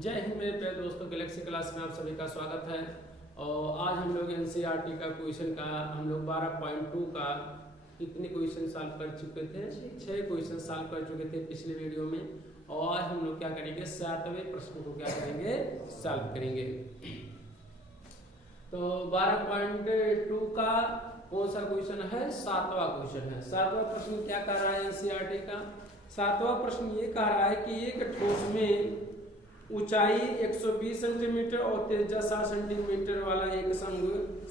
जय हिंद मेरे प्यारे दोस्तों, गैलेक्सी क्लास में आप सभी का स्वागत है। और आज हम लोग एनसीईआरटी का क्वेश्चन का हम लोग 12.2 का कितने क्वेश्चन सॉल्व कर चुके थे? 6 क्वेश्चन सॉल्व कर चुके थे पिछले वीडियो में। और आज हम लोग क्या करेंगे, 7वें प्रश्न को क्या करेंगे, सॉल्व करेंगे। तो 12.2 का कौन सा क्वेश्चन है? 7वां क्वेश्चन है। 7वां प्रश्न क्या कह रहा है एनसीईआरटी का? 7वां प्रश्न ये कह रहा है कि एक ठोस में ऊंचाई 120 सेंटीमीटर और त्रिज्या 60 सेंटीमीटर वाला एक संघ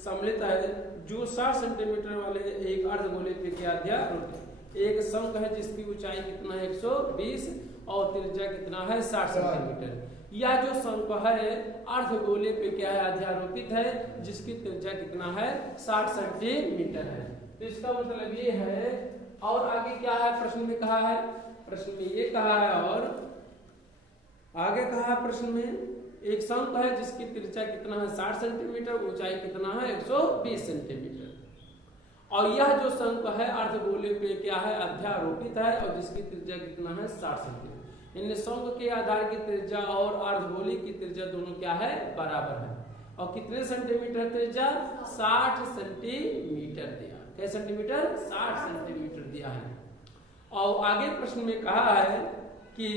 सम्मिलित है, जो 60 सेंटीमीटर वाले एक अर्धगोले पे क्या अध्यारोपित। एक संघ है जिसकी ऊंचाई कितना है, 120 और त्रिज्या कितना है, 60 सेंटीमीटर। यह जो संघ है अर्धगोले पे क्या है, अध्यारोपित है, जिसकी त्रिज्या कितना है, 60 सेंटीमीटर है। तो इसका मतलब ये है। और आगे क्या है प्रश्न में कहा है? प्रश्न में ये कहा है और आगे कहा है प्रश्न में, एक शंख है जिसकी त्रिज्या कितना है, 60 सेंटीमीटर, ऊंचाई कितना है, 120 सेंटीमीटर। और यह जो शंख है अर्धगोले पे क्या है, अध्यारोपित है, और जिसकी त्रिज्या कितना है, 60 सेंटीमीटर। इन शंख के आधार की त्रिज्या और अर्धगोले की त्रिज्या दोनों क्या है, बराबर है। और कितने सेंटीमीटर त्रिज्या? 60 सेंटीमीटर दिया। कैसे सेंटीमीटर? 60 सेंटीमीटर दिया है। और आगे प्रश्न में कहा है कि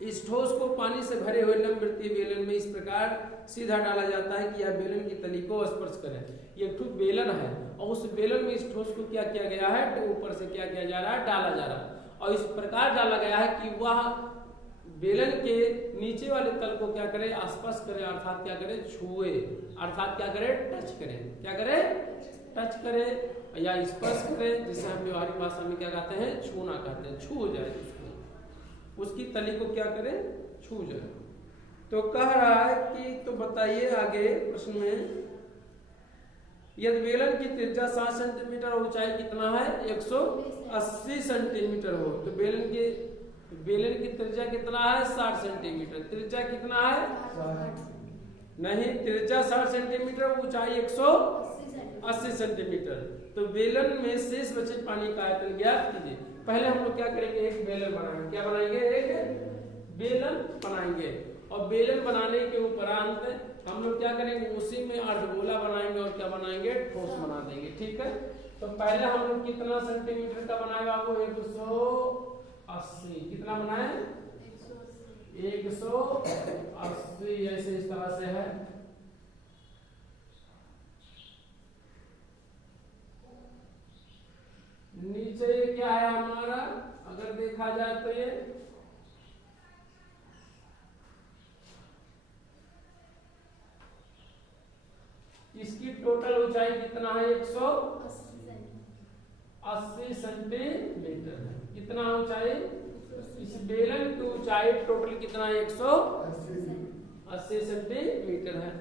इस ठोस को पानी से भरे हुए लंबवृत्तीय बेलन में इस प्रकार सीधा डाला जाता है कि यह बेलन की तली को स्पर्श करे। ये एक बेलन है और उस बेलन में इस ठोस को क्या किया गया है, ऊपर से क्या किया जा रहा है, डाला जा रहा है। और इस प्रकार डाला गया है कि वह बेलन के नीचे वाले तल को क्या करे, स्पर्श करे, अर्थात क्या करे, छुए, अर्थात क्या करे, टच करे। क्या करे? टच करे या स्पर्श करे, जिसे हम व्यवहारिक भाषा में क्या कहते हैं, छूना कहते हैं। छू जाए उसकी तली को क्या करे, छू जाए। तो कह रहा है कि तो बताइए आगे प्रश्न में, यदि बेलन की त्रिज्या 60 सेंटीमीटर और ऊंचाई कितना है, 180 सेंटीमीटर हो, तो बेलन की त्रिज्या कितना है, 60 सेंटीमीटर। त्रिज्या कितना है? नहीं, त्रिज्या 60 सेंटीमीटर, ऊंचाई 180 सेंटीमीटर। तो बेलन में शेष बचे पानी का आयतन ज्ञात कीजिए। पहले हम लोग क्या करेंगे, एक बेलन बनाएंगे। क्या बनाएंगे? एक बेलन बनाएंगे। और बेलन बनाने के उपरांत हम लोग क्या करेंगे, उसी में अर्धगोला बनाएंगे और क्या बनाएंगे, ठोस बना देंगे। ठीक है। तो पहले हम लोग कितना सेंटीमीटर का बनाए बाबू? 180। कितना बनाए? 180। ऐसे इस तरह से है। नीचे क्या है हमारा, अगर देखा जाए तो ये इसकी टोटल ऊंचाई कितना है, 180 सेंटीमीटर है। कितना ऊंचाई? इस बेलन की ऊंचाई टोटल कितना है, 180 सेंटीमीटर है।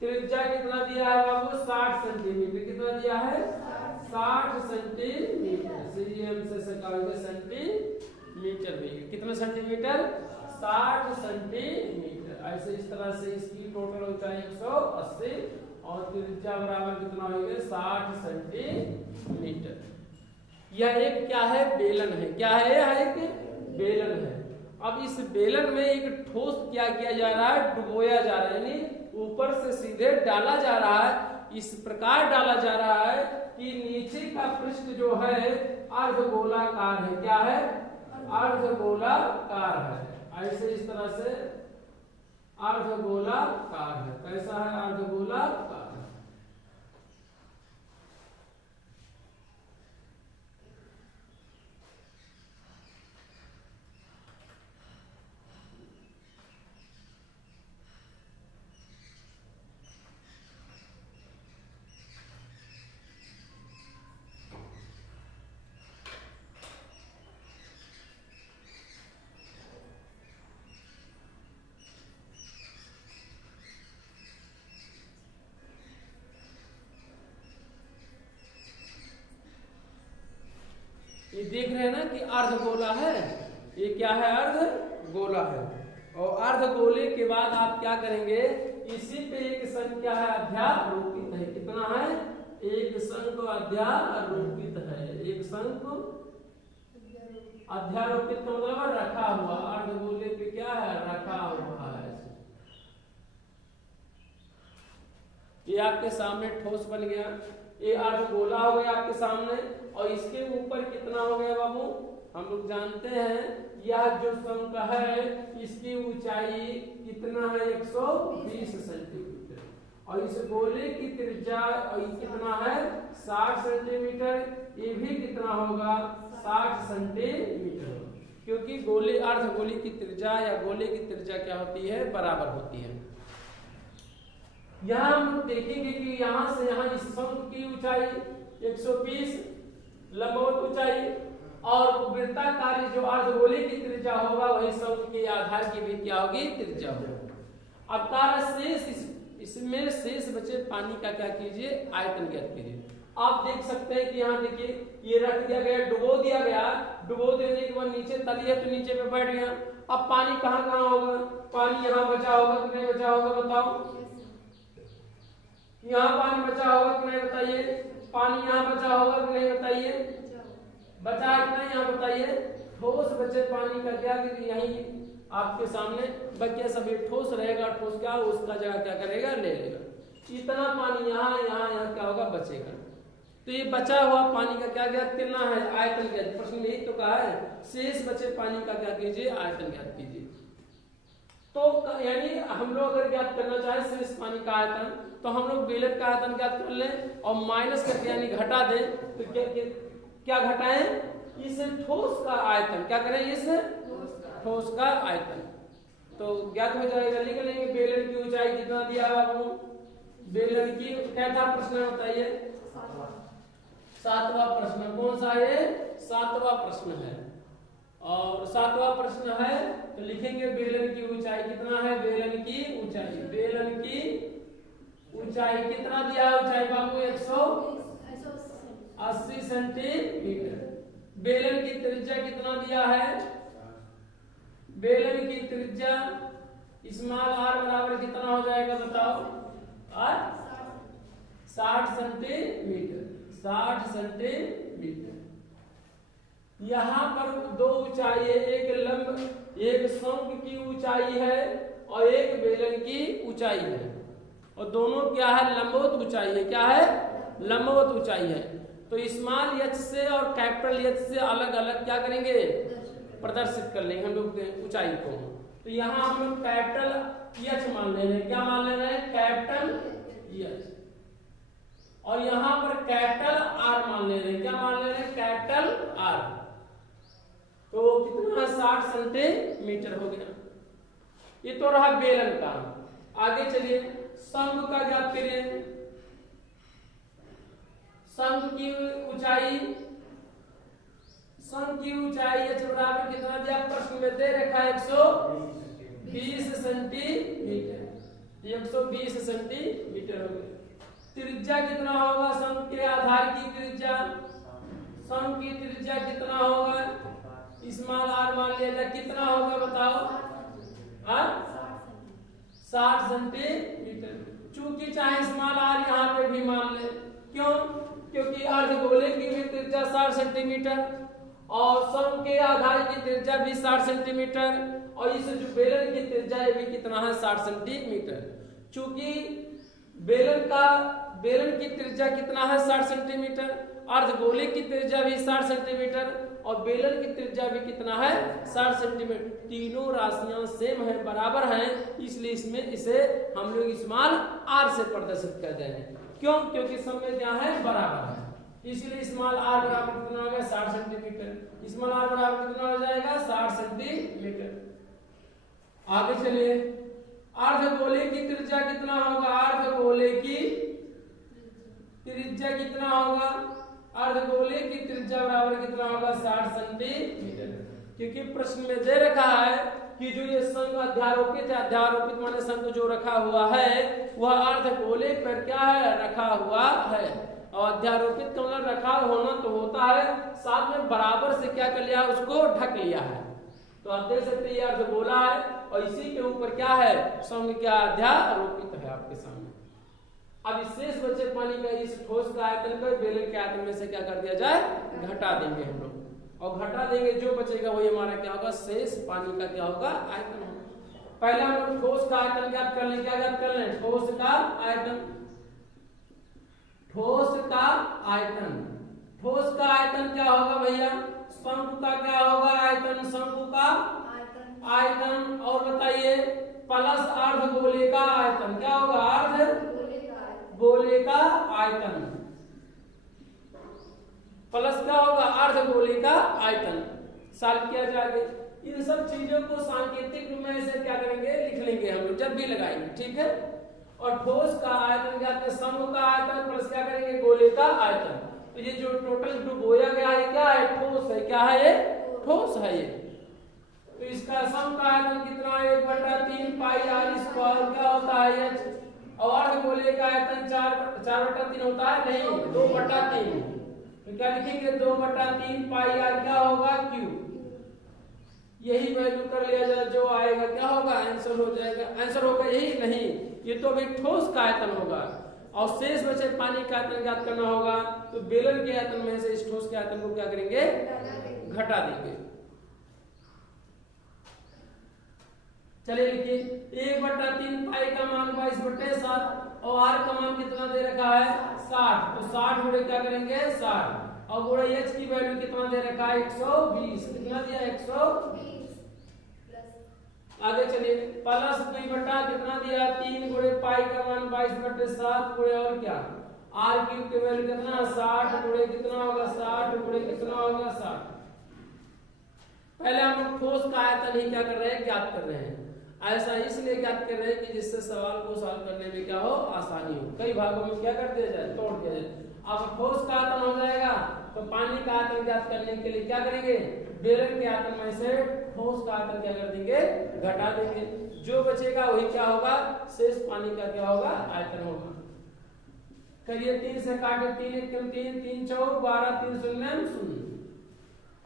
त्रिज्या कितना दिया है बाबू? 60 सेंटीमीटर। कितना दिया है? 60 सेंटीमीटर। से सेंटीमीटर में कितना सेंटीमीटर? 60 सेंटीमीटर। ऐसे इस तरह से इसकी टोटल ऊंचाई 180 और त्रिज्या बराबर कितना होगा, 60 सेंटीमीटर। यह एक क्या है, बेलन है। क्या है? यह एक बेलन है। अब इस बेलन में एक ठोस क्या किया जा रहा है, डुबोया जा रहा है, यानी ऊपर से सीधे डाला जा रहा है। इस प्रकार डाला जा रहा है कि नीचे का पृष्ठ जो है अर्धगोलाकार है। क्या है? अर्धगोलाकार है। ऐसे इस तरह से अर्धगोलाकार है। कैसा है? अर्धगोलाकार। ये देख रहे हैं ना कि अर्धगोला है। ये क्या है? अर्धगोला है। और अर्धगोले के बाद आप क्या करेंगे, इसी पे एक संघ क्या है, अध्यारोपित है। कितना है? एक संघ अध्यारोपित है। एक संघ अध्यारोपित का मतलब रखा हुआ, अर्धगोले पे क्या है, रखा ये आपके सामने ठोस बन गया, ये अर्ध गोला हो गया आपके सामने, और इसके ऊपर कितना हो गया बाबू, हम लोग जानते हैं यह जो शंख है इसकी ऊंचाई कितना है 120 सेंटीमीटर, और इस गोले की त्रिज्या कितना है 60 सेंटीमीटर, ये भी कितना होगा 60 सेंटीमीटर, क्योंकि गोले अर्ध गोले की त्रिज्या या गोले की त्रिज्या क्या होती है, बराबर होती है। यहाँ हम देखेंगे कि यहाँ से यहाँ इस शंख की ऊंचाई 120 लंबवत ऊंचाई, और वृत्ताकार जो अर्धगोले की त्रिज्या होगा वही शंख के आधार की भी क्या होगी, त्रिज्या होगी। अब कार्य शेष इसमें शेष बचे पानी का क्या कीजिए, आयतन ज्ञात कीजिए। आप देख सकते हैं कि यहाँ देखिए ये रख दिया गया, डुबो दिया गया, डुबो देने के बाद नीचे तली है तो नीचे पे बैठ गया। अब पानी कहाँ कहाँ होगा, पानी यहाँ बचा होगा कि नहीं बचा होगा बताओ, यहाँ पानी बचा होगा कि नहीं बताइए, पानी यहाँ बचा होगा कि नहीं बताइए, बचा है कि नहीं यहाँ बताइए। ठोस बचे पानी का क्या, यही आपके सामने बच्चे सभी ठोस रहेगा, ठोस क्या उसका जगह क्या करेगा, ले लेगा। इतना पानी यहाँ यहाँ यहाँ क्या होगा, बचेगा। तो ये बचा हुआ पानी का क्या ज्ञात करना है, आयतन ज्ञात। प्रश्न में यही तो कहा है, शेष बचे पानी का क्या कीजिए, आयतन ज्ञात कीजिए। तो यानी हम लोग अगर ज्ञात करना चाहे शेष पानी का आयतन, तो हम लोग बेलन का आयतन ज्ञात कर लें और माइनस करके यानी घटा दें, तो क्या घटाएं, इस ठोस का आयतन क्या करें, इस ठोस का आयतन तो ज्ञात हो जाएगा। लिख लेंगे बेलन की ऊंचाई कितना दिया है आपको, बेलन की क्या था प्रश्न बताइए, 7वां प्रश्न। कौन सा है, 7वां प्रश्न है। और 7वां प्रश्न है तो लिखेंगे बेलन की ऊंचाई कितना है, बेलन की ऊंचाई, बेलन की ऊंचाई कितना दिया है, ऊंचाई बाबू 180 सेंटीमीटर। बेलन की त्रिज्या कितना दिया है, बेलन की त्रिज्या स्मॉल आर बराबर कितना हो जाएगा बताओ, 60 सेंटीमीटर, 60 सेंटीमीटर। यहाँ पर दो ऊंचाई है, एक लंब एक शंख की ऊंचाई है और एक बेलन की ऊंचाई है, और दोनों क्या है, लंबवत ऊंचाई है। क्या है, लंबवत ऊंचाई है। तो स्मॉल एच से और कैपिटल एच से अलग अलग क्या करेंगे, प्रदर्शित कर लेंगे हम लोग ऊंचाई को। तो यहाँ हम लोग कैपिटल एच मान ले रहे हैं, क्या मान ले रहे हैं, कैपिटल एच, और यहाँ पर कैपिटल आर मान ले रहे हैं, क्या मान ले रहे हैं, कैपिटल आर। तो कितना 60 सेंटीमीटर हो गया। ये तो रहा बेलन का। आगे चलिए शंख का ज्ञात करें। शंख की ऊंचाई, शंख की ऊंचाई h बराबर कितना दिया, प्रश्न में दे रखा है 120 सेंटीमीटर, 120 सेंटीमीटर हो गया। त्रिज्या कितना होगा, शंख के आधार की त्रिज्या, शंख की त्रिज्या कितना होगा, स्मॉल आर मान लिया जाए, कितना होगा बताओ, 60 सेंटीमीटर। चूंकि चाहे स्मॉल आर यहाँ पे भी मान ले, क्यों, क्योंकि अर्धगोले की भी त्रिज्या 60 सेंटीमीटर और शंख के आधार की त्रिज्या भी 60 सेंटीमीटर, और इस जो बेलन की त्रिज्या भी कितना है, 60 सेंटीमीटर। चूंकि बेलन की त्रिज्या कितना है, 60 सेंटीमीटर, अर्धगोले की त्रिज्या भी 60 सेंटीमीटर और बेलन की त्रिज्या भी कितना है, 60 सेंटीमीटर। तीनों राशियां सेम है, बराबर हैं, इसलिए इसमें इसे हम लोग स्मॉल आर से प्रदर्शित कर देंगे। क्यों, क्योंकि सब में क्या है, बराबर है, इसलिए स्मॉल आर बराबर कितना हो गया, 60 सेंटीमीटर। स्मॉल आर बराबर कितना हो जाएगा, 60 सेंटीमीटर। आगे चलिए, अर्धगोले की त्रिज्या कितना होगा, अर्धगोले की त्रिज्या कितना होगा, अर्धगोले की त्रिज्या बराबर कितना होगा, 60 सेंटीमीटर। क्योंकि प्रश्न में दे रखा है कि जो ये शंख अध्यारोपित है, अध्यारोपित माने शंख जो रखा हुआ है वह अर्धगोले पर क्या है, रखा हुआ है। और अध्यारोपित का मतलब रखा होना तो होता है, साथ में बराबर से क्या कर लिया, उसको ढक लिया है। तो आप देख सकते हैं ये अर्धगोला है और इसी के ऊपर क्या है, शंख क्या अध्यारोपित है आपके सामने। अब इस शेष बचे पानी का इस ठोस का आयतन को बेलन के आयतन में से क्या कर दिया जाए, घटा देंगे हम लोग, और घटा देंगे, जो बचेगा वही हमारा क्या होगा, शेष पानी का क्या होगा, आयतन होगा। पहला हम लोग ठोस का आयतन ज्ञात कर लें, क्या ज्ञात कर लें, ठोस का आयतन। ठोस का आयतन। ठोस का आयतन क्या होगा भैया? शंकु का क्या होगा आयतन? शंकु का आयतन। और बताइए प्लस अर्ध गोले का आयतन क्या होगा? अर्ध गोले का आयतन प्लस क्या होगा? अर्ध गोले का आयतन। सॉल्व किया जाएगा। इन सब चीजों को सांकेतिक रूप में से क्या करेंगे? लिख लेंगे हम लोग जब भी लगाएंगे, ठीक है। और ठोस का आयतन क्या है? समूह का आयतन प्लस क्या करेंगे? गोले का आयतन। तो ये जो टोटल जो बोया गया है क्या है? ठोस है। क्या है ये? ठोस है ये। तो इसका सम का आयतन कितना है? 1/3 पाई आर स्क्वायर क्या होता है? h। और अर्ध गोले का आयतन 4/3 होता है? नहीं, 2/3। तो क्या लिखेंगे? 2/3 पाई आर क्या होगा? क्यू। यही वैल्यू कर लिया जाए, जो आएगा क्या होगा? आंसर हो जाएगा। आंसर होगा यही? नहीं, ये तो अभी ठोस का आयतन होगा। और शेष बचे पानी का आयतन ज्ञात करना होगा। तो बेलन के आयतन में से इस ठोस के आयतन को क्या करेंगे? घटा देंगे। चलिए लिखिए 1/3 पाई का मान 22/7 और आर का मान कितना दे रखा है? 60। तो 60 गुणे क्या करेंगे? 60 और गुणे एच की वैल्यू कितना दे रखा है? 120। कितना दिया? 120। आगे चलिए प्लस 2 कितना दिया? 3 गुणे पाई का मान 22/7 गुणे और क्या? आर क्यूब की वैल्यू कितना? 60 गुणे कितना होगा? 60 गुणे कितना होगा? 60। पहले हम लोग ठोस का आयतन ही क्या कर रहे हैं? ज्ञात कर रहे हैं। ऐसा इसलिए ज्ञात कर रहे हैं कि जिससे सवाल को सॉल्व करने में क्या हो? आसानी हो। कई भागों में क्या कर दिया जाए? तोड़ दिया जाए। अब ठोस का आयतन हो जाएगा तो पानी का आयतन ज्ञात करने के लिए क्या करेंगे? बेलन के आयतन में से ठोस का आयतन क्या कर देंगे? घटा देंगे। जो बचेगा वही क्या होगा? शेष पानी का क्या होगा? आयतन होगा। करिए 3 से काटे 3 1 3 3 4 12 3 0 0।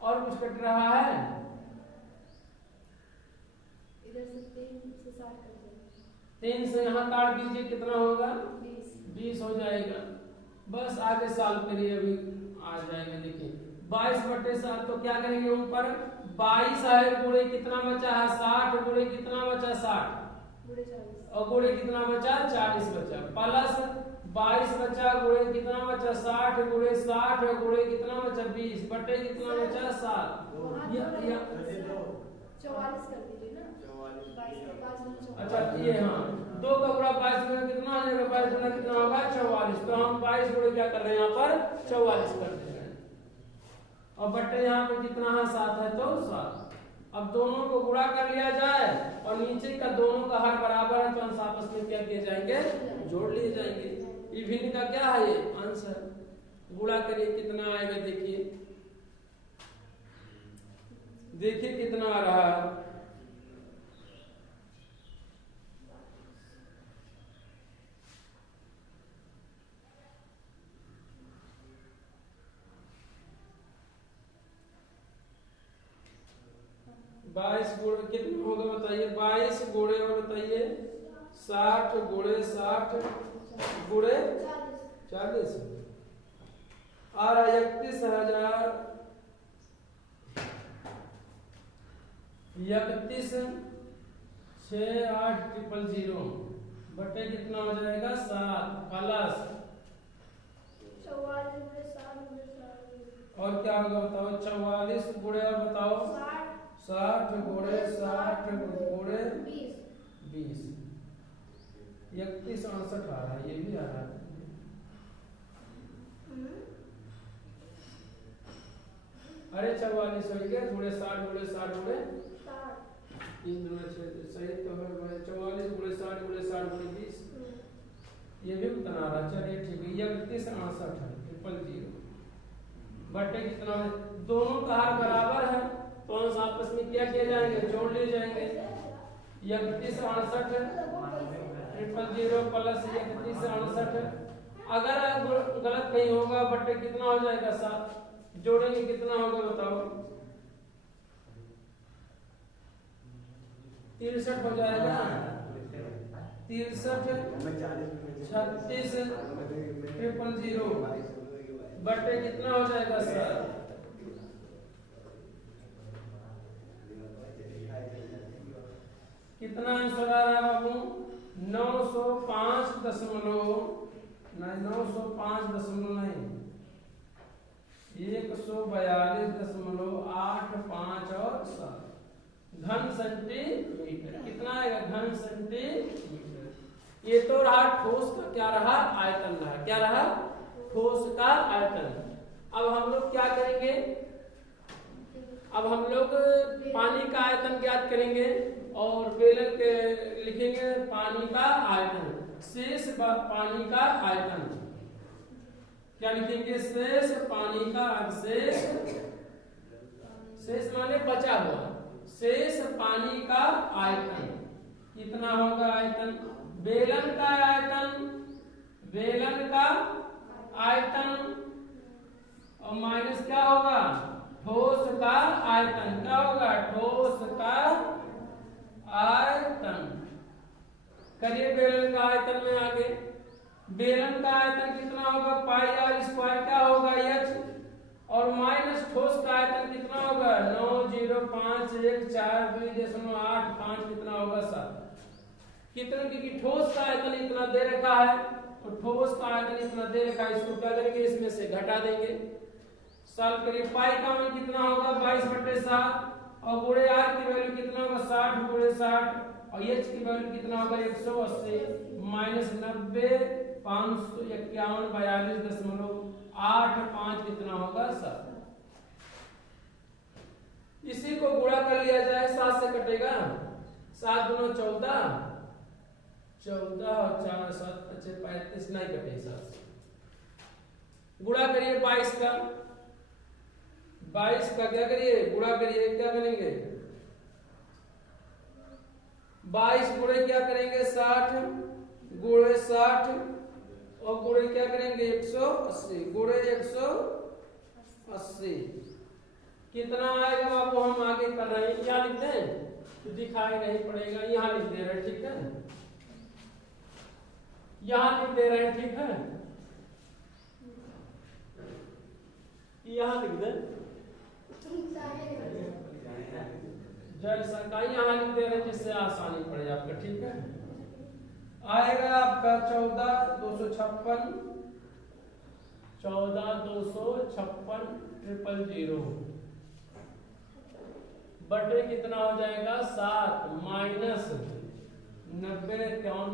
और कुछ कट रहा है? इधर से 3 से 60 कर देंगे। 3 से यहाँ काट दीजिए, कितना होगा? 20 हो जाएगा। बस आगे सॉल्व करिए, अभी आ जाएगा। देखिए 22/7 तो क्या करेंगे? ऊपर 22 है, गुणे कितना बचा है? 60 गुणे कितना बचा? 60 गुणे 40 और गुणे कितना बचा? 40 बचा। प्लस 22 बचा गुणे कितना बचा? 60 गुणे 60 और गुणे कितना बचा? 20 बटे कितना बचा? 7। या 44 कर दीजिए ना। 22 का 5 अच्छा ये हाँ 2 का पूरा 22 गुना कितना आ जाएगा? 22 गुना कितना होगा? 44। तो हम 22 गुणे क्या कर रहे हैं? यहाँ पर 44 कर दे रहे हैं। और बटे यहाँ पे कितना है? 7 है तो 7। अब दोनों को गुणा कर लिया जाए और नीचे का दोनों का हर बराबर है तो अंश आपस में क्या किए जाएंगे? जोड़ लिए जाएंगे। इवन का क्या है? ये आंसर। गुणा करिए कितना आएगा? देखिए देखिए कितना आ रहा है। बाईस गुणे कितना होगा बताइए? 22 गुणे और बताइए 60 गुणे 60 गुणे 40 आ रहा है 31,000 बटे कितना हो जाएगा? 7 प्लस 44 और क्या होगा बताओ? 44 गुणे और बताओ 60 गुणे 60 गुणे 20 31,68 आ रहा है। ये भी आ रहा है। अरे 44 हो गया गुणे 60 गुणे 60 गुणे 3 सही तो है। 44 गुणे 60 गुणे 60 गुणे 20 ये भी उतना आ रहा। चलिए ठीक है। 31,68 000 बटे कितना है? दोनों का हर बराबर है तो अंश आपस में क्या किए जाएंगे? जोड़ लिए जाएंगे। 31,68 000 प्लस 31,68। अगर गलत नहीं होगा बटे कितना हो जाएगा? 7। जोड़ेंगे कितना होगा बताओ? 63 हो जाएगा। 63 36 000 बटे कितना हो जाएगा? 7। कितना आंसर आ रहा है बाबू? 905.5 142.85 और 7 घन सेंटीमीटर। कितना आएगा? घन सेंटीमीटर। ये तो रहा ठोस का, क्या रहा? आयतन रहा। क्या रहा? ठोस का आयतन। अब हम लोग क्या करेंगे? अब हम लोग पानी का आयतन ज्ञात करेंगे और बेलन के लिखेंगे पानी का आयतन, शेष पानी का आयतन। क्या लिखेंगे? शेष पानी का अवशेष, शेष माने बचा हुआ, शेष पानी का आयतन कितना होगा? आयतन बेलन का आयतन, बेलन का आयतन और माइनस क्या होगा? ठोस का आयतन। क्या होगा? ठोस का आयतन। करिए बेलन का आयतन में आगे। बेलन का आयतन कितना होगा? पाई आर स्क्वायर क्या होगा? एच और माइनस ठोस का आयतन कितना होगा? 90514.2.85 कितना होगा? 7। कितना? क्योंकि ठोस का आयतन इतना दे रखा है तो ठोस का आयतन इतना दे रखा है, इसको क्या करेंगे? इसमें से घटा देंगे। सॉल्व करिए। पाई का मान कितना होगा? 22/7 और गुणे आर की वैल्यू कितना होगा? 60/60 और एच की वैल्यू कितना होगा? 180 माइनस 90 551.42.85 कितना होगा? 7। इसी को गुणा कर लिया जाए, 7 से कटेगा 7 दूना 14 और 4 7 5 35 नहीं कटे 7 से। गुणा करिए 22 का, 22 का क्या करिए? गुणा करिए। क्या करेंगे? 22 गुणे क्या करेंगे? 60 गुणे 60 और गुणे क्या करेंगे? 180 गुणे 180 कितना आएगा बाबू? हम आगे कर रहे हैं, क्या लिखते हैं? तो दिखाई नहीं पड़ेगा, यहाँ लिख दे रहे हैं। ठीक है, यहाँ लिख दे रहे हैं। ठीक है, यहाँ लिख दें जैसा का यहाँ लिख दे रहे हैं जिससे आसानी पड़े आपका। ठीक है, आएगा आपका 14,256 बटे कितना हो जाएगा? 7 माइनस 90 51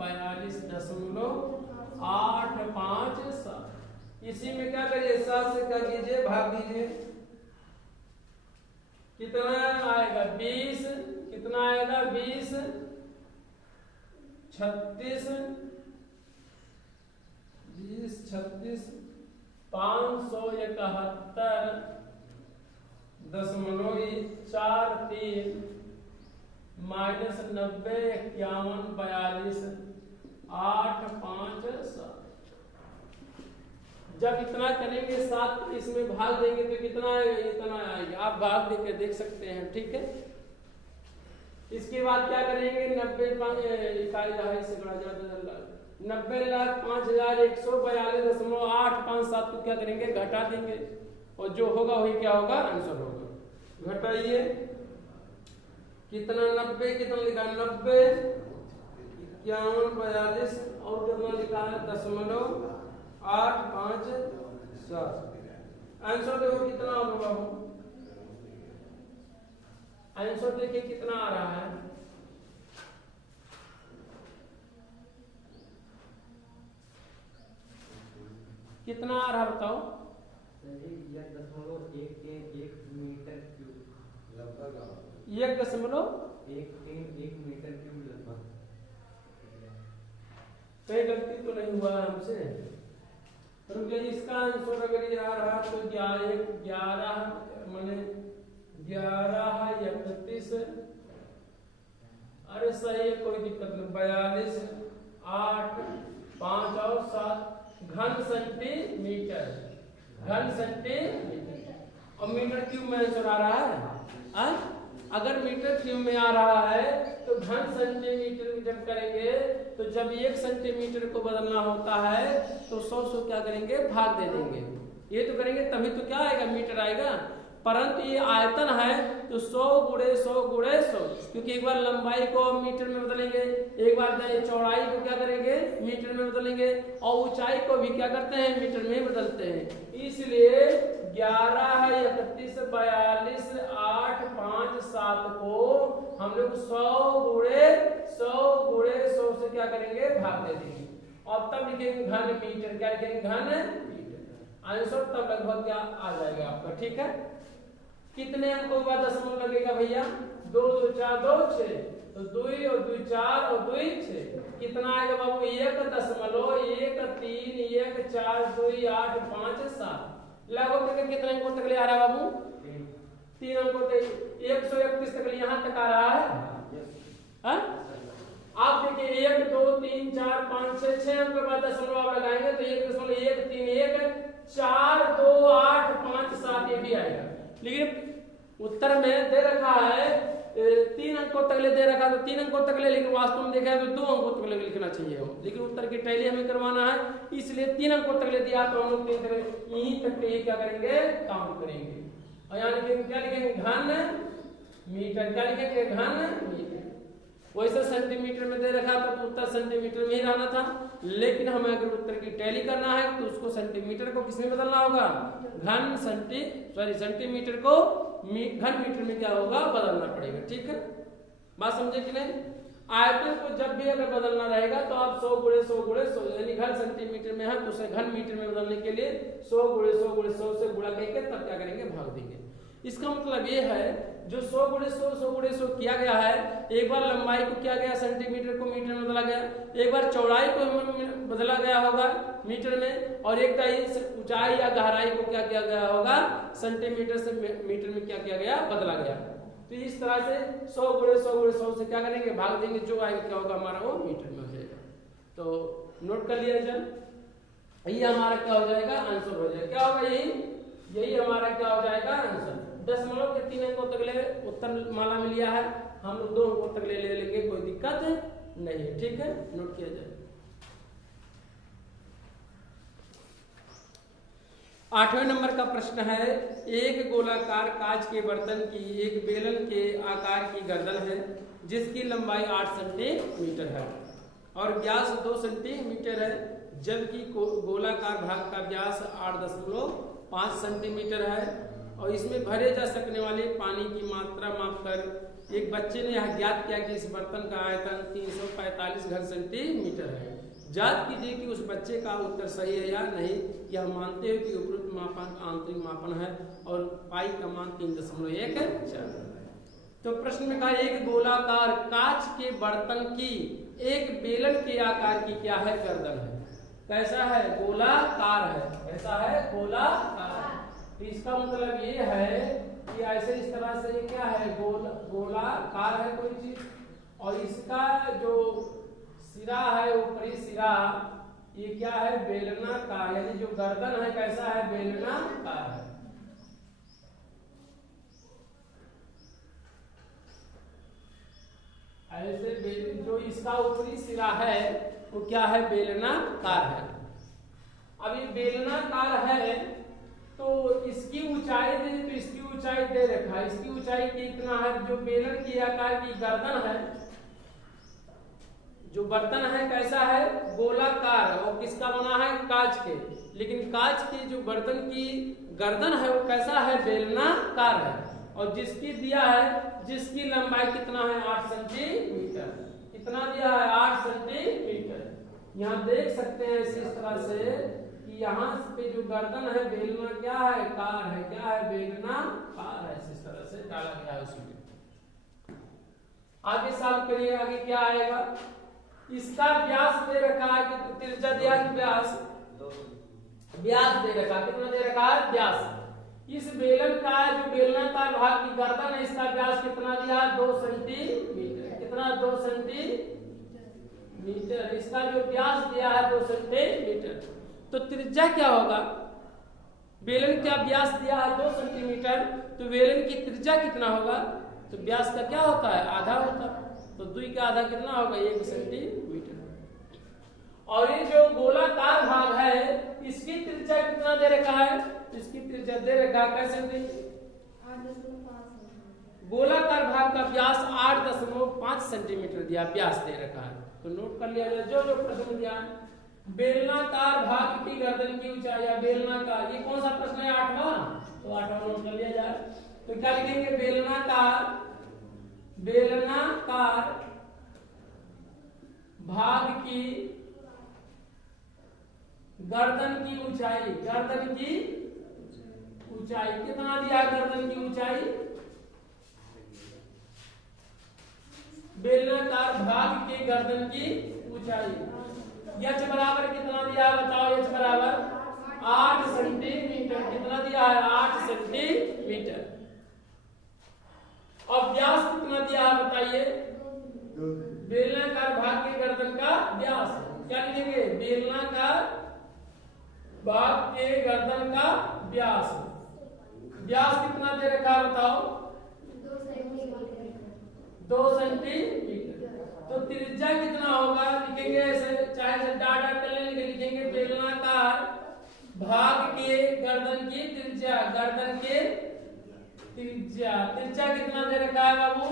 42.857। इसी में क्या करिए? 7 से क्या कीजिए? भाग दीजिए। कितना आएगा? 20। कितना आएगा? 20 36 571.43 माइनस 90 51 42.857। जब इतना करेंगे 7 इसमें भाग देंगे तो कितना आएगा? इतना आएगा। आप भाग देके देख सकते हैं। ठीक है, इसके बाद क्या करेंगे? 90,05,142.857 को क्या करेंगे? घटा देंगे और जो होगा वही क्या होगा? आंसर होगा। घटाइए। कितना? 90 कितना लिखा? 90 51 42 और कितना लिखा है? 0.857। आंसर देखो कितना होगा बाबू? आंसर देखिए कितना आ रहा है? कितना आ रहा बताओ? 1.1 मीटर क्यूब लगभग। 1.1 मीटर क्यूब लगभग। कोई गलती तो नहीं हुआ हमसे? रुकिए, इसका आंसर अगर ये आ रहा तो 11 माने 11/31। अरे सही है, कोई दिक्कत नहीं। 42 8 5 और 7 घन सेंटीमीटर। घन सेंटीमीटर और मीटर क्यूब में आंसर आ रहा है। अगर मीटर क्यूब में आ रहा है तो घन सेंटीमीटर में जब करेंगे तो जब 1 सेंटीमीटर को बदलना होता है तो 100 क्या करेंगे? भाग दे देंगे। ये तो करेंगे तभी तो क्या आएगा? मीटर आएगा। परंतु ये आयतन है तो 100 गुणे 100 गुणे 100, क्योंकि एक बार लंबाई को मीटर में बदलेंगे, एक बार चौड़ाई को क्या करेंगे मीटर में बदलेंगे, और ऊंचाई को भी क्या करते हैं मीटर में बदलते हैं। इसलिए 11 है 31 42 8 5 7 को हम लोग 100 गुणे 100 से क्या करेंगे भाग दे देंगे, और तब लिखेंगे घन मीटर। क्या लिखेंगे घन मीटर। आंसर तब लगभग क्या आ जाएगा आपका। ठीक है, कितने अंकों का दशमलव लगेगा भैया? 2 2 4 2 6, तो 2 और 2 4 और 2 6, कितना आएगा बाबू? 1.1 3 1 4 2 8 5 7, लगभग करके कितने अंकों तक ले आ रहा है बाबू? 3 अंकों तक, 131 तक यहाँ तक आ रहा है। आप देखिए 1 2 3 4 5 6 अंक के बाद दशमलव आप लगाएंगे तो 1.1 3 1 4 2 8 5 7 ये भी आएगा। लेकिन उत्तर में दे रखा है 3 अंकों तक ले दे रखा, तो 3 अंकों तक ले, लेकिन वास्तव में देखा है तो 2 अंकों तक ले लिखना चाहिए हो, लेकिन उत्तर की टैली हमें करवाना है, इसलिए 3 अंकों तक ले दिया तो हम लोग यहीं तक के क्या करेंगे काउंट करेंगे। और यहाँ लिखेंगे क्या लिखेंगे घन मीटर। क्या लिखेंगे घन मीटर। वैसे सेंटीमीटर में दे रखा था तो उत्तर सेंटीमीटर में ही रहना था, लेकिन हमें अगर उत्तर की टैली करना है तो उसको सेंटीमीटर को किसमें बदलना होगा? घन सेंटीमीटर को घन मीटर में क्या होगा बदलना पड़ेगा। ठीक है, बात समझे कि नहीं? आयतन को जब भी अगर बदलना रहेगा तो आप 100 गुणे 100 गुणे 100, यानी घन सेंटीमीटर में है तो उसे घन मीटर में बदलने के लिए 100 गुणे 100 गुणे 100 से गुणा करके तब क्या करेंगे भाग देंगे। इसका मतलब ये है जो 100 गुणे 100 गुणे 100 किया गया है, एक बार लंबाई को किया गया सेंटीमीटर को मीटर में बदला गया, एक बार चौड़ाई को बदला गया होगा मीटर में, और एक बार ऊंचाई या गहराई को क्या किया गया होगा सेंटीमीटर से मीटर में क्या किया गया बदला गया। तो इस तरह से 100 गुणे 100 से क्या करेंगे भाग देंगे, जो आएगा क्या होगा हमारा वो मीटर में हो जाएगा। तो नोट कर लिया जाए, ये हमारा क्या हो जाएगा आंसर हो जाएगा। क्या होगा यही हमारा क्या हो जाएगा आंसर। दशमलव के 3 अंकों तक ले उत्तर माला में लिया है, हम लोग 2 अंकों तक ले लेंगे, कोई दिक्कत नहीं है। ठीक है, नोट किया जाए। 8वें नंबर का प्रश्न है, एक गोलाकार कांच के बर्तन की एक बेलन के आकार की गर्दन है जिसकी लंबाई 8 सेंटीमीटर है और व्यास 2 सेंटीमीटर है, जबकि गोलाकार भाग का व्यास 8.5 सेंटीमीटर है और इसमें भरे जा सकने वाले पानी की मात्रा मापकर एक बच्चे ने यह ज्ञात किया कि इस बर्तन का आयतन 345 घन सेंटीमीटर है। ज्ञात कीजिए कि उस बच्चे का उत्तर सही है या नहीं। यह मानते हो कि उपरोक्त मापांक आंतरिक मापन है और पाई का मान 3.14। तो प्रश्न में कहा एक गोलाकार कांच के बर्तन की एक बेलन के आकार की क्या है गर्दन है। कैसा है? गोलाकार है। कैसा है? गोलाकार। तो इसका मतलब ये है कि ऐसे इस तरह से क्या है गोलाकार है कोई चीज, और इसका जो सिरा है ऊपरी सिरा ये क्या है बेलनाकार, यानी जो गर्दन है कैसा है बेलनाकार है। ऐसे जो इसका ऊपरी सिरा है वो क्या है बेलनाकार है। अब ये बेलनाकार है तो इसकी ऊंचाई दे, तो इसकी ऊंचाई दे रखा है, इसकी ऊंचाई कितना है? जो बेलन के आकार की गर्दन है, जो बर्तन है कैसा है गोलाकार और किसका बना है कांच के, लेकिन कांच के जो बर्तन की गर्दन है वो कैसा है बेलनाकार है, और जिसकी दिया है जिसकी लंबाई कितना है 8 सेंटीमीटर। कितना दिया है 8 सेंटीमीटर। यहाँ देख सकते हैं इस तरह से कि यहाँ पे जो गर्दन है बेलना क्या है कार है, क्या है बेलना कार है, इस तरह से डाला गया है उसमें। आगे साफ करिए, आगे क्या आएगा? इसका व्यास दे रखा है कि त्रिज्या दिया कि व्यास दे रखा, कितना दे रखा है व्यास। इस बेलन का जो बेलनाकार भाग की गर्दन है इसका व्यास कितना दिया है 2 सेंटीमीटर। कितना 2 सेंटीमीटर। इसका जो व्यास दिया है 2 सेंटीमीटर, तो त्रिज्या क्या होगा? बेलन का व्यास दिया है 2 सेंटीमीटर, तो बेलन की त्रिज्या कितना होगा? तो व्यास का क्या होता है आधा होता है, तो 2 का आधा कितना होगा 1 सेंटीमीटर। और ये जो गोलाकार भाग है इसकी त्रिज्या कितना दे रखा है? इसकी त्रिज्या दे रखा है कैसे? भाग का व्यास 8.5 सेंटीमीटर दिया, व्यास दे रखा है, तो नोट कर लिया जाए जो जो प्रश्न दिया है। बेलनाकार भाग की गर्दन की ऊंचाई या बेलनाकार, ये कौन सा प्रश्न है 8वां, तो 8वां नोट कर लिया जाए। तो क्या लिखेंगे, बेलनाकार भाग की गर्दन की ऊंचाई, गर्दन की ऊंचाई कितना दिया है, गर्दन की ऊंचाई, बेलनाकार भाग के गर्दन की ऊंचाई यच बराबर कितना दिया है बताओ, यच बराबर 8 सेंटीमीटर, कितना दिया है 8 सेंटीमीटर। और व्यास कितना दिया है बताइए, बेलनाकार भाग के गर्दन का व्यास, क्या लिखेंगे, बेलनाकार भाग के गर्दन का व्यास, व्यास कितना दे रखा है बताओ, 2 सेंटीमीटर। तो त्रिज्या कितना होगा, लिखेंगे ऐसे, चाहे डाट कर लेंगे, लिखेंगे बेलनाकार भाग के गर्दन की त्रिज्या, गर्दन के त्रिज्या, त्रिज्या कितना दे रखा है बाबू,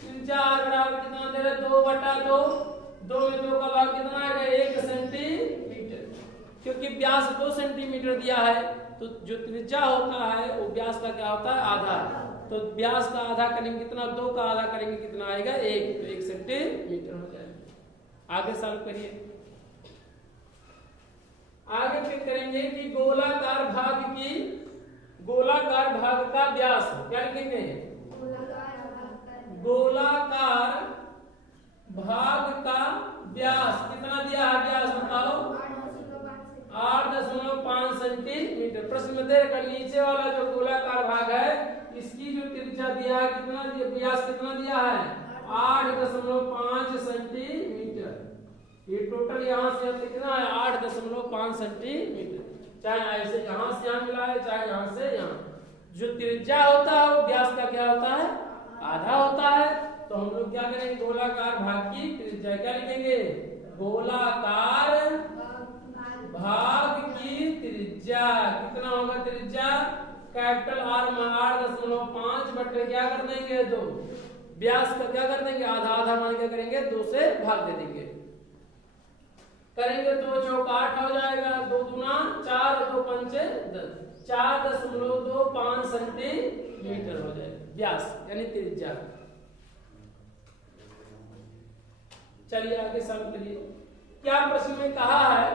त्रिज्या r बराबर कितना दे रहा है 2/2, 2 में 2 का भाग कितना आएगा 1 सेंटीमीटर, क्योंकि व्यास 2 सेंटीमीटर दिया है, तो जो त्रिज्या होता है वो व्यास का क्या होता है आधा, तो व्यास का आधा करेंगे कितना, 2 का आधा करेंगे कितना आएगा 1, तो 1 सेंटीमीटर हो जाएगा। आगे सॉल्व करिए। आगे फिर करेंगे कि गोलाकार भाग का व्यास, क्या लिखेंगे, गोलाकार भाग का व्यास कितना दिया है, व्यास बताओ 8.5 सेंटीमीटर। प्रश्न में दे रखा नीचे वाला जो गोलाकार भाग है इसकी जो त्रिज्या दिया है कितना दिया, व्यास कितना दिया है 8.5 सेंटीमीटर, ये टोटल यहाँ से कितना है 8.5 सेंटीमीटर, चाहे ऐसे यहाँ से यहाँ मिला है चाहे यहाँ से यहाँ, जो त्रिज्या होता है वो व्यास का क्या होता है आधा होता है। तो हम लोग क्या करेंगे, गोलाकार भाग की त्रिज्या क्या लिखेंगे, गोलाकार भाग की त्रिज्या कितना होगा, त्रिज्या कैपिटल R में 8.5 बटे क्या कर देंगे 2, व्यास का क्या कर देंगे आधा, आधा मान क्या करेंगे 2 से भाग दे देंगे, करेंगे 2 चौक 8 हो जाएगा, 2 दूना 4 और 2 पंचे 10, 4.25 सेंटीमीटर हो जाएगा व्यास यानी त्रिज्या। चलिए आगे सॉल्व करिए। क्या प्रश्न में कहा है,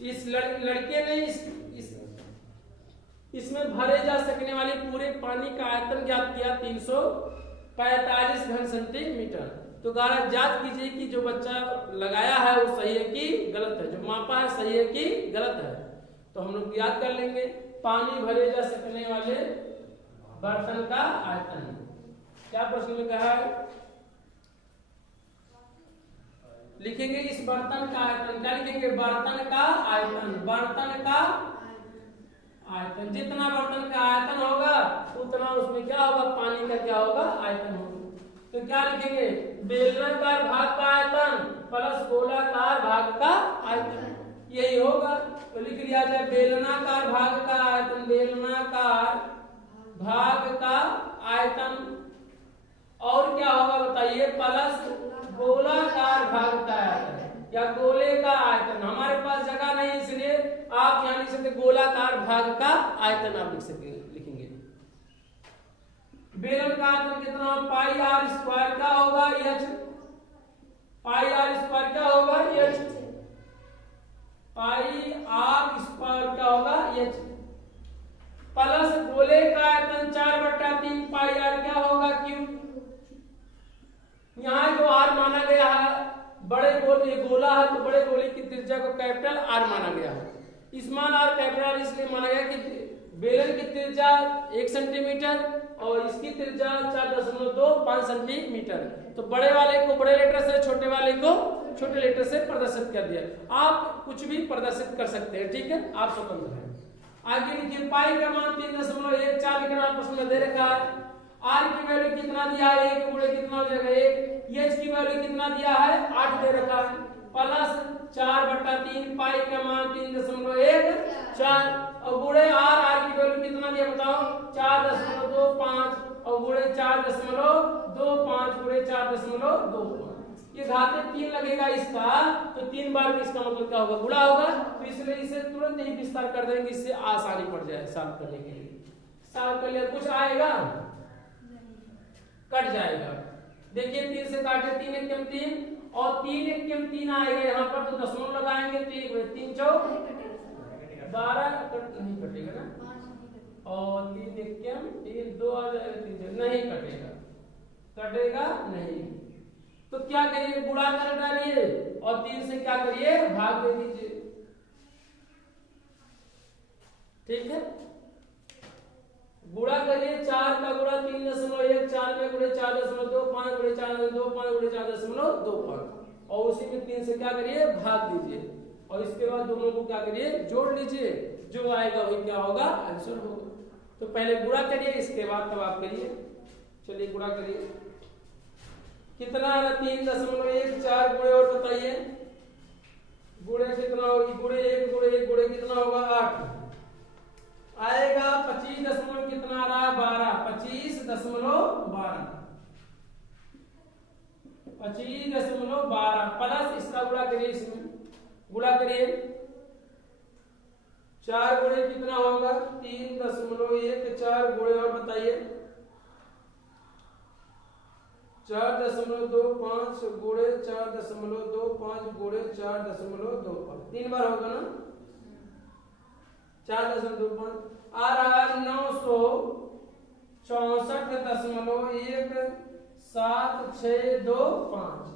इस लड़के ने इसमें भरे जा सकने वाले पूरे पानी का आयतन ज्ञात किया 345 घन सेंटीमीटर। तो गारा जांच कीजिए कि जो बच्चा लगाया है वो सही है कि गलत है, जो मापा है सही है कि गलत है। तो हम लोग याद कर लेंगे, पानी भरे जा सकने वाले बर्तन का आयतन, क्या प्रश्न में कहा है, लिखेंगे इस बर्तन का आयतन, क्या लिखेंगे बर्तन का आयतन, बर्तन का आयतन, जितना बर्तन का आयतन होगा उतना उसमें क्या होगा पानी का क्या होगा आयतन होगा। तो क्या लिखेंगे, बेलनाकार भाग का आयतन प्लस गोलाकार भाग का आयतन, यही होगा। तो लिख लिया जाए बेलनाकार भाग का आयतन, बेलनाकार भाग का आयतन, और क्या होगा बताइए, प्लस गोलाकार भाग का आयतन या गोले का आयतन। हमारे पास जगह नहीं इसलिए आप यहाँ लिख सकते गोलाकार भाग का आयतन, आप लिख सकते लिखेंगे। बेलन का आयतन कितना, पाई आर स्क्वायर का होगा एच, पाई आर स्क्वायर क्या होगा एच, पाई आर स्क्वायर क्या होगा एच, प्लस गोले का आयतन 4/3 पाई आर क्या होगा क्यू। यहाँ जो आर माना गया है, बड़े गोले गोला है तो बड़े गोले की त्रिज्या को कैपिटल आर माना गया है। स्मॉल आर कैपिटल आर इसलिए माना गया कि बेलन की त्रिज्या 1 सेंटीमीटर और इसकी त्रिज्या 4.25 सेंटीमीटर। तो बड़े वाले को बड़े लेटर से, छोटे वाले को छोटे लेटर से प्रदर्शित कर दिया। आप कुछ भी प्रदर्शित कर सकते हैं, ठीक है, आप स्वतंत्र हैं। आगे लिखिए, पाई का मान 3.14 लिखना प्रश्न में दे रखा है। आर की वैल्यू कितना दिया है, 1 गुणे कितना हो जाएगा 1, एच की वैल्यू कितना दिया है 8 दे रखा है, प्लस 4/3 पाई का मान 3.14 और गुणे आर, आर की वैल्यू कितना दिया बताओ 4.25 और गुणे 4.25 गुणे 4.25, ये घाते 3 लगेगा इसका, तो 3 बार में इसका मतलब क्या होगा, गुणा होगा, तो इसलिए इसे तुरंत ही विस्तार कर देंगे, इससे आसानी पड़ जाए सॉल्व करने के लिए। सॉल्व कर लिया, कुछ आएगा, कट जाएगा। देखिए 3 से काटे 3 एकम 3 और 3 एकम 3 आएगा यहाँ पर, तो दशमलव लगाएंगे तो 3 चौक 12 नहीं कटेगा ना, और 3 एकम 3 2 आ जाएगा, 3 नहीं कटेगा, कटेगा नहीं। तो क्या करिए, गुणा कर डालिए और 3 से क्या करिए, भाग दे दीजिए। ठीक है, गुणा करिए, 4 का गुणा 3.1, 4 में गुणे 4.2, 5 गुणे 4.2, 5 गुणे 4.25, और उसी में 3 से क्या करिए, भाग दीजिए, और इसके बाद दोनों को क्या करिए, जोड़ लीजिए, जो आएगा वही क्या होगा, आंसर होगा। तो पहले गुणा करिए, इसके बाद तब आप करिए। चलिए गुणा करिए, कितना आ रहा, 3.1, 4 गुणे और बताइए, गुणे कितना होगी, गुणे 1 गुणे 1 गुणे कितना होगा, 8 आएगा। 25 दशमलव कितना आ रहा, 12, 25.12, 25.12 प्लस इसका गुणा करिए, इसमें गुणा करिए, 4 गुणे कितना होगा, 3.1, 4 गुणे और बताइए, 4.25 गुणे 4.25 गुणे 4.25, 3 बार होगा ना, 4.25 आ रहा 964.1725।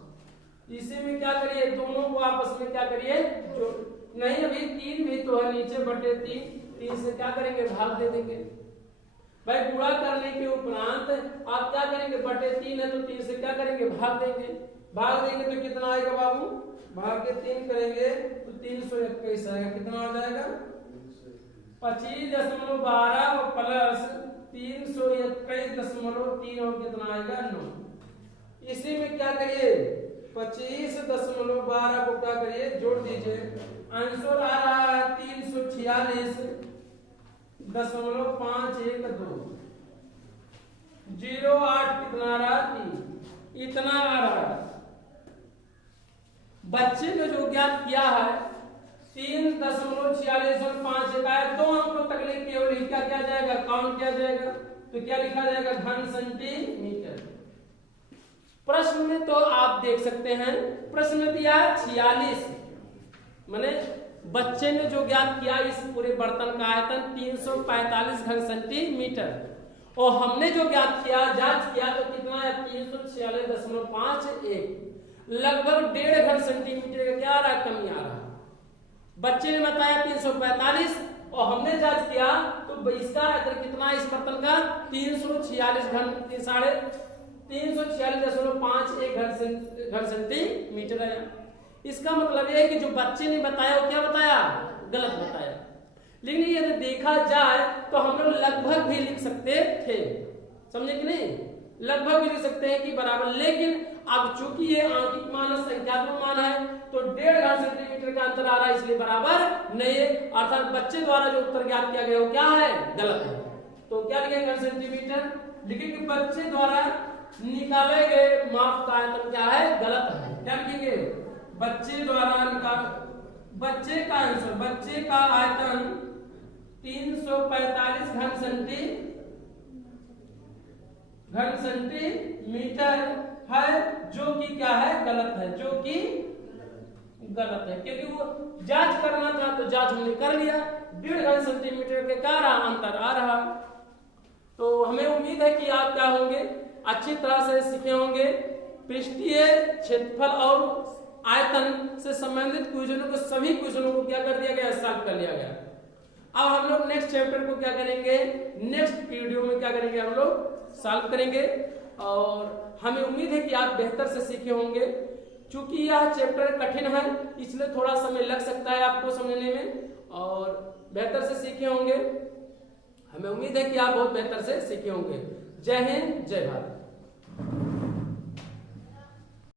इसी में क्या करिए, दोनों को आपस में क्या करिए, जो नहीं अभी 3 भी तो है नीचे, बटे 3 से क्या करेंगे, भाग दे देंगे। भाई गुणा करने के उपरांत आप क्या करेंगे, बटे 3 है तो 3 से क्या करेंगे, भाग देंगे। भाग देंगे तो कितना आएगा बाबू, भाग के 3 करेंगे तो 321 आएगा, कितना आ जाएगा, 25.12 और प्लस 321.3 और कितना आएगा, 9। इसी में क्या करिए, 25.12 को क्या करिए, जोड़ दीजिए, आंसर आ रहा है 346.512, 08 कितना आ रहा, 3 इतना आ रहा। बच्चे ने जो ज्ञात किया है 3.46 दो अंकों तक लेके केवल क्या किया जाएगा, काउंट किया जाएगा, तो क्या लिखा जाएगा, घन सेंटीमीटर। प्रश्न में तो आप देख सकते हैं, प्रश्न दिया 46, माने बच्चे ने जो ज्ञात किया इस पूरे बर्तन का आयतन 345 घन सेंटीमीटर, और हमने जो ज्ञात किया, जांच किया तो कितना है, 346.51, लगभग 1.5 घन सेंटीमीटर का क्या आ रहा है, कमी आ रहा है। बच्चे ने बताया 345 और हमने जांच किया तो इसका आयतन कितना है, इस बर्तन का 346 घन 346.51 घन सेंटीमीटर है। इसका मतलब यह है कि जो बच्चे ने बताया वो क्या बताया, गलत बताया। लेकिन यदि देखा जाए तो हम लोग लगभग भी लिख सकते थे, समझे कि नहीं, लगभग भी लिख सकते हैं कि बराबर। लेकिन अब चूंकि ये आंकिक मान संख्यात्मक मान है तो 1.5 घन सेंटीमीटर का अंतर आ रहा है, इसलिए बराबर नहीं है, अर्थात बच्चे द्वारा जो उत्तर ज्ञात किया गया वो क्या है, गलत है। तो क्या लिखेंगे, घन सेंटीमीटर लिखेंगे, बच्चे द्वारा निकाले गए माप का आयतन क्या है, गलत है। क्या लिखेंगे, बच्चे द्वारा बच्चे का आंसर, बच्चे का आयतन 345 घन सेंटीमीटर है, जो कि क्या है, गलत है, जो कि गलत है, क्योंकि वो जांच करना था तो जांच हमने कर लिया, 1.5 घन सेंटीमीटर के कारण अंतर आ रहा। तो हमें उम्मीद है कि आप क्या होंगे, अच्छी तरह से सीखे होंगे। पृष्ठीय क्षेत्रफल और आयतन से संबंधित क्वेश्चनों को, सभी क्वेश्चनों को क्या कर दिया गया, सॉल्व कर लिया गया। अब हम लोग नेक्स्ट चैप्टर को क्या करेंगे, नेक्स्ट वीडियो में क्या करेंगे, हम लोग सॉल्व करेंगे। और हमें उम्मीद है कि आप बेहतर से सीखे होंगे। चूंकि यह चैप्टर कठिन है इसलिए थोड़ा समय लग सकता है आपको समझने में, और बेहतर से सीखे होंगे। हमें उम्मीद है कि आप बहुत बेहतर से सीखे होंगे। जय हिंद, जय भारत।